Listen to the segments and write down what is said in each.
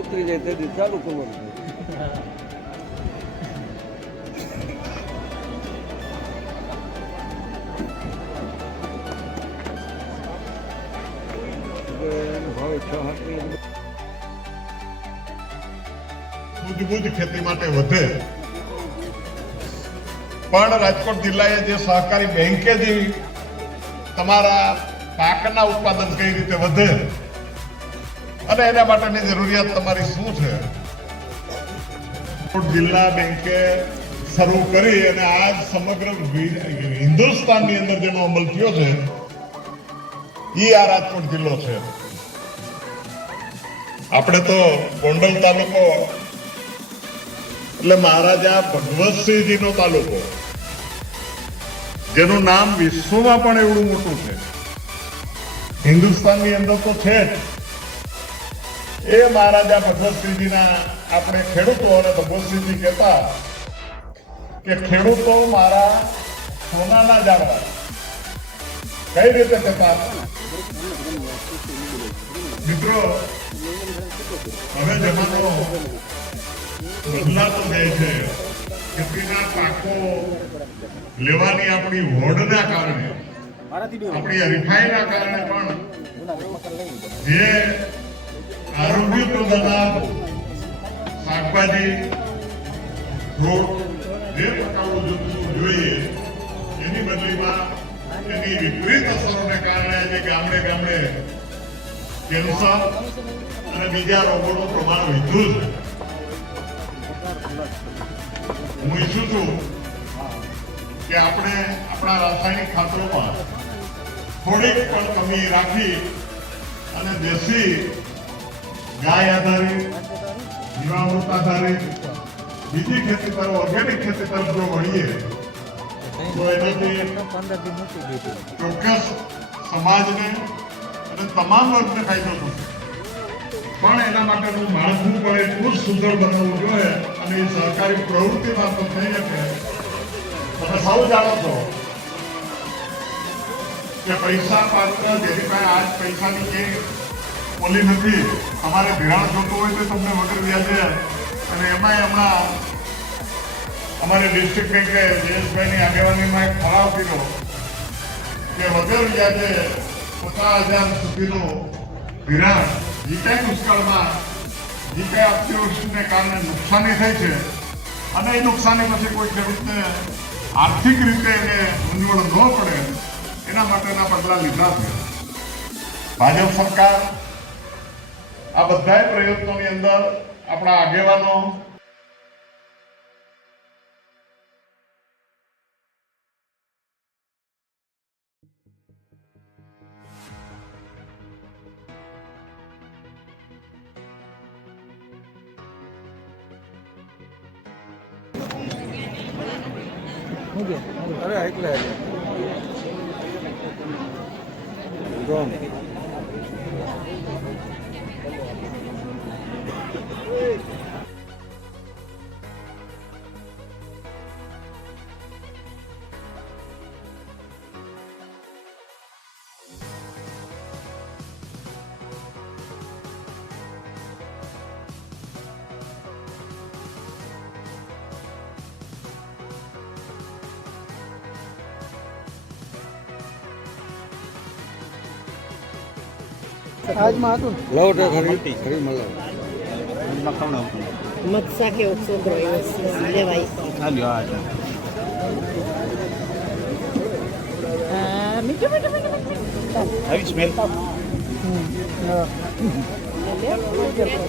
ઉતરી જાય તેથી ચાલુ કરવાનું. સૂઝબૂઝ ખેતી માટે વધે, પણ રાજકોટ જિલ્લાએ જે સહકારી બેંકે જે તમારા પાકના ઉત્પાદન કઈ રીતે વધે અને એના માટેની જરૂરિયાત તમારી શું છે, જિલ્લા બેંકે શરૂ કરી અને આજ સમગ્ર હિન્દુસ્તાનની અંદર જેનો અમલ થયો છે એ આ રાજકોટ જિલ્લો છે. આપણે તો ગોંડલ તાલુકો એટલે મહારાજા ભગવતસિંહજીનો તાલુકો, જેનું નામ વિશ્વમાં પણ એવડું મોટું છે, હિન્દુસ્તાનની અંદર તો છે જ. એ મહારાજા ભગવતસિંહજીના આપણે ખેડૂતો અને ભગવતસિંહજી કહેતા કે ખેડૂતો મારા સોનાના ઝાડવા. કઈ રીતે કહેતા મિત્રો? હવે જમાનો બદલાતો જાય છે. ખેતીના પાકો લેવાની આપણી હોડના કારણે, આપણી હરીફાઈના કારણે પણ જે આરોગ્યપ્રદ અનાજ, શાકભાજી, ફ્રૂટ જે પકાવવું જોઈએ એની બદલીમાં એની વિપરીત અસરોને કારણે આજે ગામડે ગામડે કેન્સર અને બીજા રોગોનું પ્રમાણ વધ્યું છે. હું ઈચ્છું છું કે આપણે આપણા રાસાયણિક ખાતરોમાં થોડીક પણ કમી રાખી અને દેશી ગાય આધારિત, જીવામૃત આધારિત બીજી ખેતી તરફ, ઓર્ગેનિક ખેતી તરફ જો વળીએ તો એનાથી ચોક્કસ સમાજને અને તમામ વર્ગને ફાયદો થશે. પણ એના માટેનું માળખું પણ એટલું જ સુદૃઢ બનાવવું જોઈએ અને એ સહકારી પ્રવૃત્તિમાં તો થઈ શકે. તમે સૌ જાણો છો કે પૈસા પાત્ર જેની પાસે આજ પૈસાની કે ઓલી નથી. તમારે ધિરાણ જોતું હોય તો તમને વગર વ્યાજે, અને એમાંય હમણાં અમારે ડિસ્ટ્રિક્ટ બેંકે જયેશભાઈની આગેવાનીમાં એક ઠરાવ કર્યો કે વગર વ્યાજે 50,000 સુધીનું ધિરાણ જે કઈ દુષ્કાળમાં જે કઈ અતિવૃષ્ટિને કારણે નુકસાની થઈ છે અને એ નુકસાની પછી કોઈ ખેડૂતને આર્થિક રીતે એને મૂંઝવણ ન પડે એના માટેના પગલાં લીધા છે. ભાજપ સરકાર આ બધા પ્રયત્નોની અંદર આપણા આગેવાનો અરે એટલે આજમાં હતું લવટે ખરી ખરી મળે મગસા કે છોકરો લેવાય મીઠું મીઠું મીઠું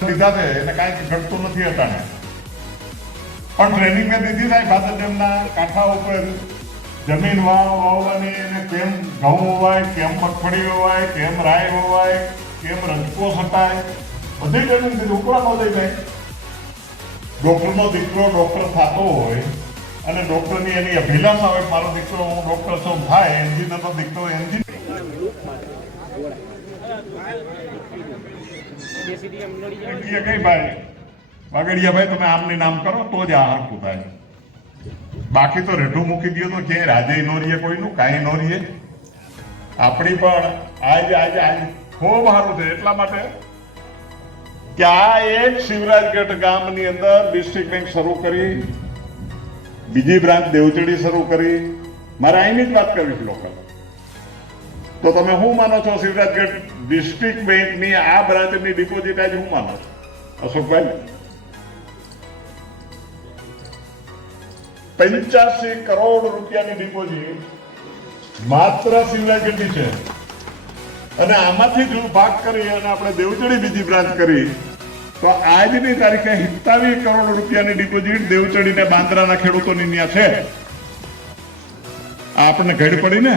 લીધા છે એને કાંઈ ઘટતું નથી હતા, પણ ટ્રેનિંગ મેં દીધી થાય ભાદર ડેમના કાંઠા ઉપર જમીન વાવવાની, એને કેમ ઘઉં વવાય, કેમ મગફળી વવાય, કેમ રાય વવાય, કેમ રંજકો છટાય, બધી જમીન ઉપરામાં લઈ જાય. ડોક્ટરનો દીકરો ડોક્ટર થતો હોય અને ડોક્ટરની એની અભિલાષા હોય મારો દીકરો હું ડોક્ટર છું થાય, એન્જિનિયરનો દીકરો એન્જિનિયર. કઈ ભાઈ વાગડિયા ભાઈ તમે આમની નામ કરો તો જ આ હરખું થાય. બાકી તો રેઢું મૂકી દો તો ક્યાંય રાજે નો રહીએ, કોઈનું કાંઈ નો રહીએ. આપણી પણ આજે ખૂબ સારું છે. એટલા માટે કે આ એક શિવરાજગઢ ગામની અંદર ડિસ્ટ્રિક્ટ બેંક શરૂ કરી, બીજી બ્રાન્ચ દેવચડી શરૂ કરી. મારે અહીંની જ વાત કરવી છે લોકલ. તો તમે શું માનો છો શિવરાજગઢ ડિસ્ટ્રિક્ટ બેંકની આ બ્રાન્ચની ડિપોઝિટ આજે શું માનો છો અશોકભાઈ? 85 કરોડ રૂપિયાની ડિપોઝિટ માત્ર શિવરાજગઢની છે. અને આમાંથી જો ભાગ કરી અને આપણે દેવચડી બીજી બ્રાન્ચ કરી તો આજની તારીખે 27 કરોડ રૂપિયાની ડિપોઝિટ દેવચડી ને બાંદ્રાના ખેડૂતોની ત્યાં છે. આ આપણને ઘડી પડી ને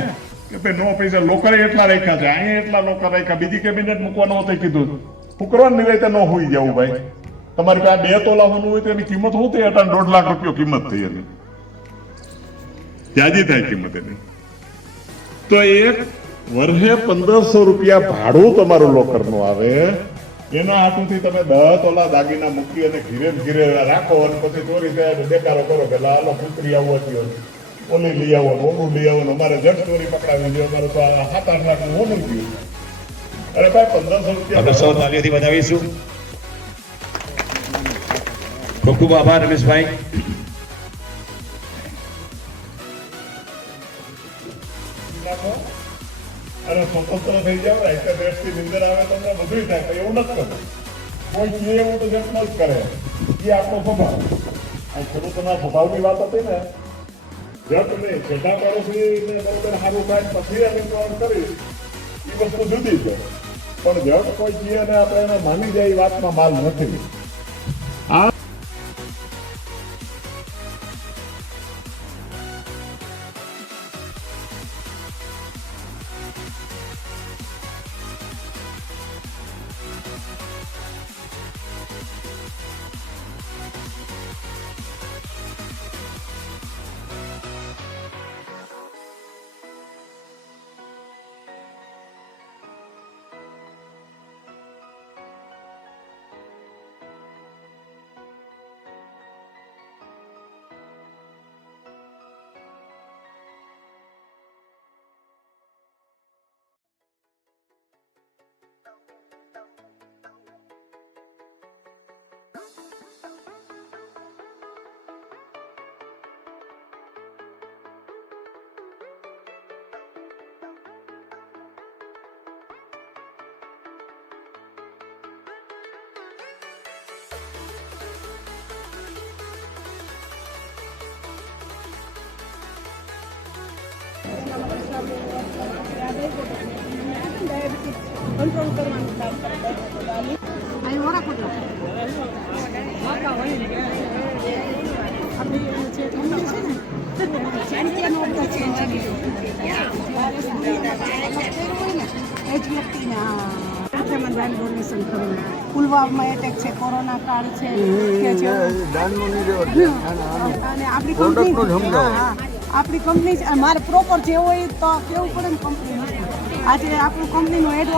કે ભાઈ નો પૈસા લોકરે એટલા રાખ્યા છે, અહીંયા એટલા લોકર રાખ્યા, બીજી કેબિનેટ મૂકવાનું હોતે કીધું. હું કરવાનું નિવેદન ન હોઈ જવું ભાઈ. તમારી પાસે 2 તોલા હોનું હોય તો એની કિંમત શું થઈ? 1.5 લાખ રૂપિયા કિંમત થઈ એની. ત્યાજી થાય કિંમત એની. તો એક વર્ષે 1500 રૂપિયા ભાડું તમારું લોકર નું આવે. એના હાથુથી તમે 10 તોલા દાગીના મૂકી અને ઘીરે રાખો અને પછી ચોરી થાય દેખાડો કરો કે લાલો પુત્રી આવો થયો, ઓલી લઈ આવો, ઓલું લઈ આવો, અમારે જટ ચોરી પકડાવી દે, અમારે તો 7-8 લાખ નું હોનું ગયું. અરે ભાઈ 1500 રૂપિયા સૌ તાલીઓથી વધાવીશું. ખૂબ ખૂબ આભાર રમેશભાઈ. અને સ્વતંત્ર થઈ જાવ, રાઈટર દ્રષ્ટિ નિંદર આવે તમને બધું થાય. એવું નથી કરવું. કોઈ કહે એવું તો જન્મ જ કરે. એ આપણો સ્વભાવ. આ ખેડૂતોના સ્વભાવની વાત હતી ને, જટ નહીં છેટા પાડોશીને બરોબર સારું થાય પછી અમે કરી એ વસ્તુ જુદી છે. પણ જટ કોઈ કહે અને આપણે એને માની જાય એ વાતમાં માલ નથી. આ કંટ્રોલ કરવાનું કામ કરે. અહીં ઓરા ખોટલા આપણી જે કંપની છે ને ચાણક્યનો ઓપ્ટર ચેન્જ કરી એ જ વ્યક્તિને મુખ્યમંત્રી ડોનેશન કરવું. પુલવામામાં એટેક છે, કોરોના કાળ છે કે જે અને આપણી કંપની આપણી કંપની મારે પ્રોપર જે હોય તો કેવું પડે ને કંપની. આજે આપણું કંપનીનું એડ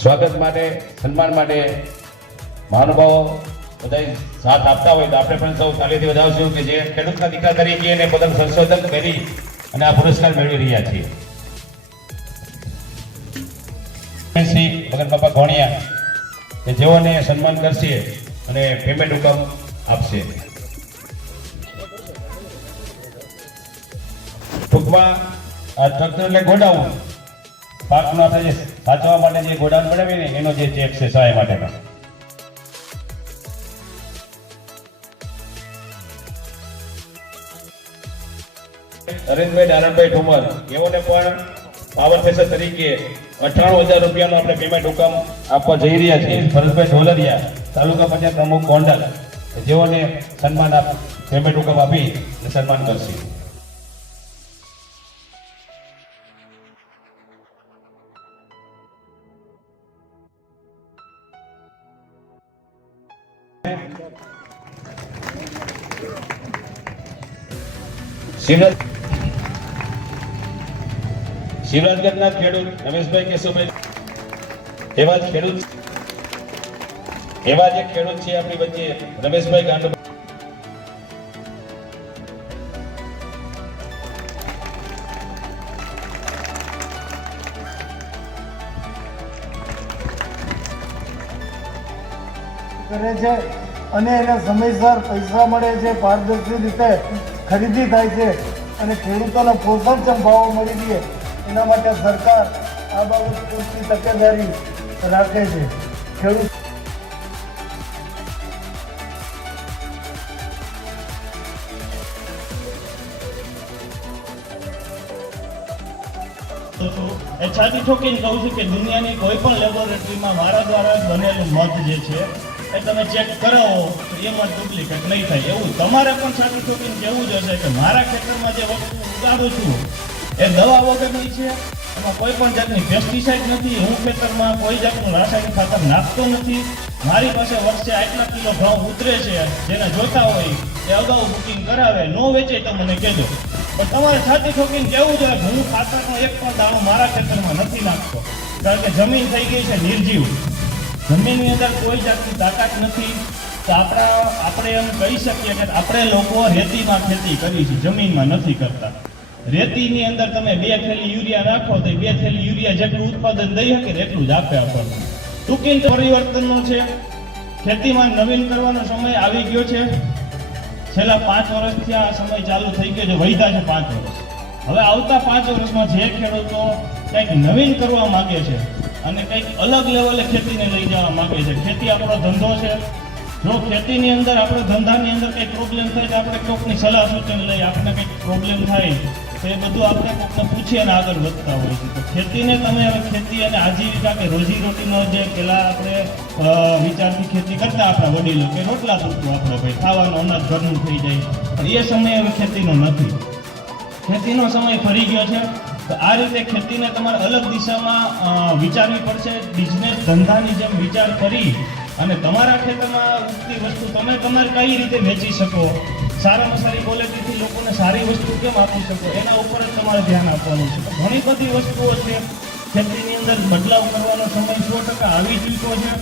સ્વાગત માટે, સન્માન માટે મહાનુભાવો બધા સાથ આપતા હોય તો આપણે પણ સૌ તાલીથી વધાવશું કે જે ખેડૂતના દીકરા તરીકે એને પોતાનું સંશોધન કરી અને આ પુરસ્કાર મેળવી રહ્યા છીએ. શ્રી ભગત બાપા ઘોણિયા કે જેઓને સન્માન કરશે અને પેમેન્ટ હુકમ આપશે. ટૂંકમાં આ ટ્રક્ટર એટલે ગોડાઉન, પાકનો આપણે સાચવવા માટે જે ગોડાઉન બનાવીને એનો જે ચેક છે સહાય માટેનો. અરવિંદભાઈ નારાયણભાઈ ઠુમર એઓને પણ પાવર સ્ટેશન તરીકે 98,000 રૂપિયાનો આપણે પેમેન્ટ હુકમ આપવા જઈ રહ્યા છીએ. ભરતભાઈ ઢોલરિયા તાલુકા પંચાયત પ્રમુખ ગોંડલ જેઓને સન્માન પેમેન્ટ હુકમ આપી સન્માન કરશે. શિવરાજગઢના ખેડૂત રમેશભાઈ કેશુભાઈ એવા જ ખેડૂત છે આપણી વચ્ચે રમેશભાઈ ગાંડુ. કરે છે અને એને સમયસર પૈસા મળે છે, પારદર્શી રીતે ખરીદી થાય છે અને ખેડૂતોને પોષણક્ષમ ભાવો મળી રહે એના માટે સરકાર આ બાબત પૂરતી તકેદારી રાખે છે. ખેડૂત એ છાતી ઠોકીને કહું છું કે દુનિયાની કોઈ પણ લેબોરેટરીમાં મારા દ્વારા બનેલું મધ જે છે એ તમે ચેક કરાવો તો એમાં ડુપ્લિકેટ નહીં થાય. એવું તમારે પણ છાતી ઠોકીને કહેવું જ હશે કે મારા ખેતરમાં જે વસ્તુ ઉગાડું છું એ દવા વગરની છે, એમાં કોઈ પણ જાતની પેસ્ટિસાઇડ નથી, હું ખેતરમાં કોઈ જાતનું રાસાયણિક ખાતર નાખતો નથી, મારી પાસે વર્ષે આટલા કિલો ઘઉં ઉતરે છે, જેને જોતા હોય એ અગાઉ બુકિંગ કરાવે, નો વેચે તો મને કહેજો. પણ તમારે છાતી ઠોકીને કહેવું જોઈએ કે હું ખાતરનો એક પણ દાણો મારા ખેતરમાં નથી નાખતો, કારણ કે જમીન થઈ ગઈ છે નિર્જીવ, જમીનની અંદર કોઈ જાતની તાકાત નથી. તો આપણે એમ કહી શકીએ કે આપણે લોકો રેતીમાં ખેતી કરી છે, જમીનમાં નથી કરતા. રેતીની અંદર તમે 2 થેલી યુરિયા નાખો તો 2 થેલી યુરિયા જેટલું ઉત્પાદન દઈ શકે એટલું જ આપે આપણને. ટૂંકીને પરિવર્તનનો છે, ખેતીમાં નવીન કરવાનો સમય આવી ગયો છે. છેલ્લા 5 વર્ષથી આ સમય ચાલુ થઈ ગયો છે, વૈધા છે 5 વર્ષ. હવે આવતા 5 વર્ષમાં જે ખેડૂતો કંઈક નવીન કરવા માંગે છે અને કંઈક અલગ લેવલે ખેતીને લઈ જવા માંગે છે, ખેતી આપણો ધંધો છે, જો ખેતીની અંદર આપણે ધંધાની અંદર કંઈક પ્રોબ્લેમ થાય તો આપણે કોઈકની સલાહ સૂચન લઈ, આપણે કંઈક પ્રોબ્લેમ થાય તો એ બધું આપણે કોઈકને પૂછીએ અને આગળ વધતા હોય છે. તો ખેતીને તમે હવે ખેતી અને આજીવિકા કે રોજીરોટીનો જે પહેલાં આપણે વિચારથી ખેતી કરતા આપણા વડીલો કે રોટલા પૂરતું આપણે ભાઈ ખાવાનું અનાજ ઘરનું થઈ જાય, પણ એ સમય હવે ખેતીનો નથી. ખેતીનો સમય ફરી ગયો છે. તો આ રીતે ખેતીને તમારે અલગ દિશામાં વિચારવી પડશે, બિઝનેસ ધંધાની જેમ વિચાર કરી અને તમારા ખેતરમાં ઉગતી વસ્તુ તમે તમારે કઈ રીતે વેચી શકો, સારામાં સારી ક્વોલિટીથી લોકોને સારી વસ્તુ કેમ આપી શકો, એના ઉપર જ તમારે ધ્યાન આપવાનું છે. ઘણી બધી વસ્તુઓ છે ખેતીની અંદર બદલાવ કરવાનો સમય 100% આવી ચૂક્યો છે.